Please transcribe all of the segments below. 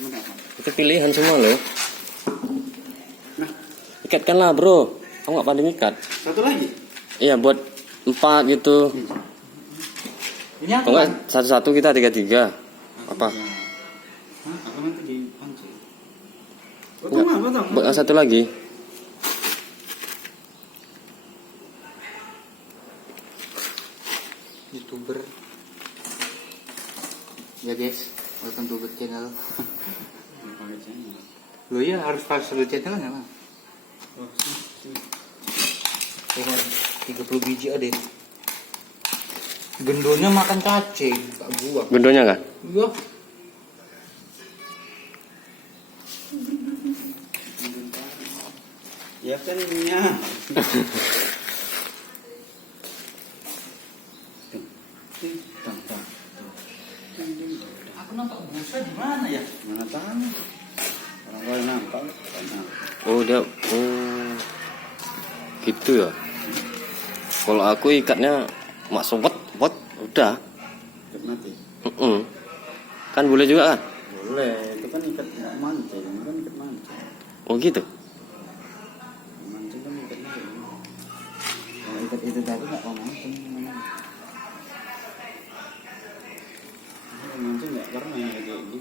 Itu pilihan semua loh. Nah, Ikatkanlah bro. Kamu nggak pandai ikat? satu lagi. Iya buat 4 gitu. Ini apa? Enggak satu-satu kita 3-3. Apa? Hah? Aku nanti dipancing. Enggak. Buat yang satu lagi. YouTuber. Ya guys, welcome to the channel. Lo ya harus pasang channel nggak bang? 30 biji ada. Gendonya makan cacing, tak buang. Gendonya nggak? Iya. Ya kan nya. Aku nampak busa di mana ya? Mana tahu. Orang lain nampak. Oh dia, gitu ya. Kalau aku ikatnya masuk wat, udah. Ikat mati. Kan boleh juga kan? Boleh, itu kan ikat nggak mancing, ini kan ikat mancing. Oh gitu. Mancing kan ikatnya kayak gini. Kalau ikat itu tadi nggak mau mancing, gimana? Mancing nggak pernah yang kayak gitu.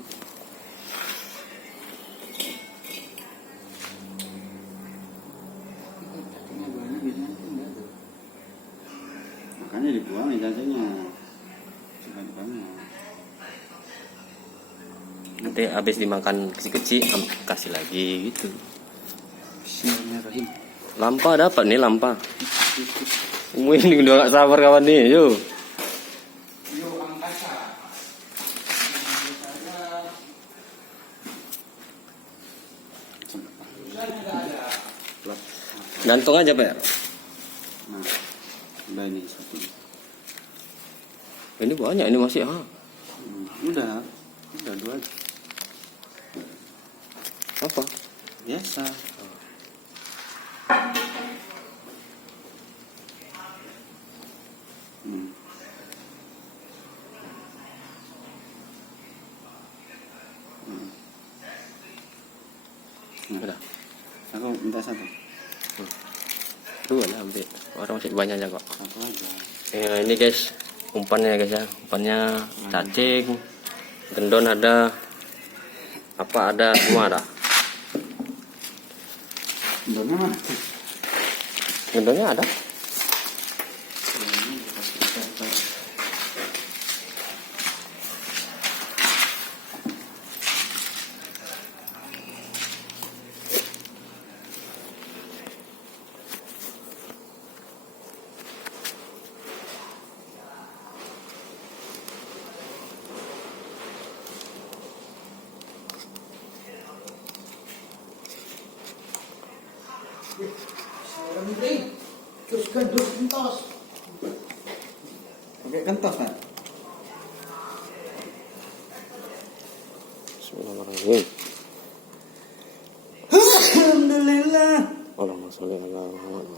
Makanya dibuang ijazahnya. Cuma dibuang. Nanti habis dimakan kecil-kecil kasih lagi gitu. Bismillahirrahmanirrahim. Lampa dapat nih lampa. Ini udah gak sabar kawan nih, yuk. Yo angkasa. Gantung aja Per. Nah, udah ini satu. Ini banyak ini masih Udah dua aja. apa? Biasa. Udah. Aku minta satu. Dua lah ambil. Orang masih banyak aja kok. Satu aja. Ini guys, umpannya guys ya. Umpannya cacing, gendon ada, apa ada, semua ada. Gendonnya mana? Gendonnya ada. Terus gendut kentos. Pakai kentos kan? Bismillahirrahmanirrahim. Alhamdulillah. Allahumma sholli ala Muhammad.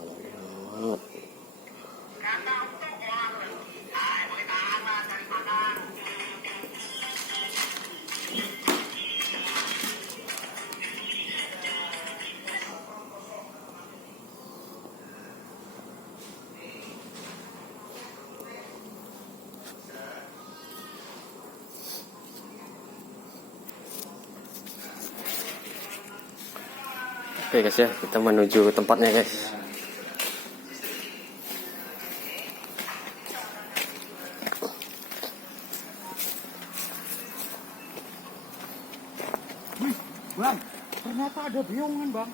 Oke guys ya, kita menuju tempatnya guys. Bang, ternyata ada biungan bang.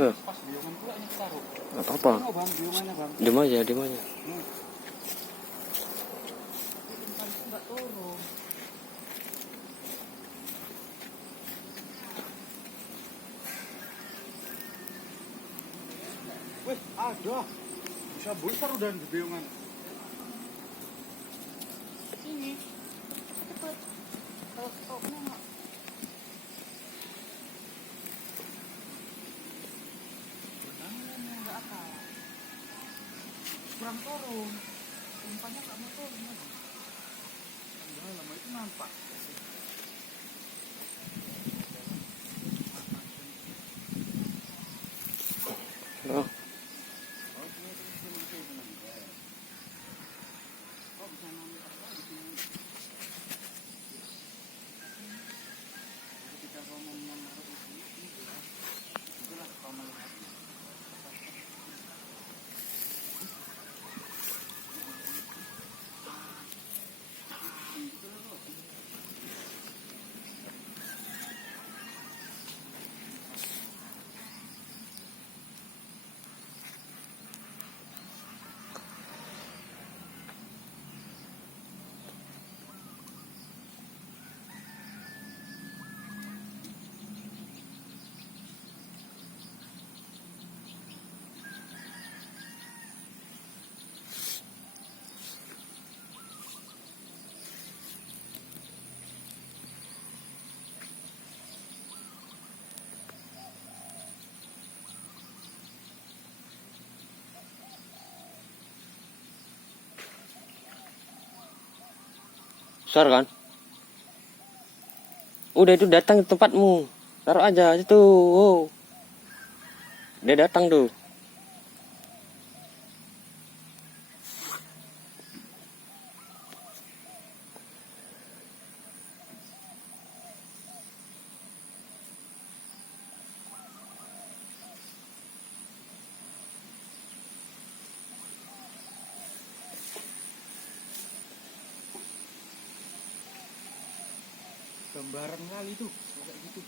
Pas biungan pula ini taruh. Apa-apa. Oh bang, biungannya bang. Diam aja. Nggak turun. Wih, ada. Bisa besar udah di biungan. Ini. Cepet. Kalau stopnya nggak. Nggak apa. Kurang turun. Umpannya nggak mau turun lagi. Udah lama itu nampak. Besar kan? Udah itu datang ke tempatmu. Taruh aja situ. Oh. Dia datang tuh. Gambaran kali tuh kayak gitu.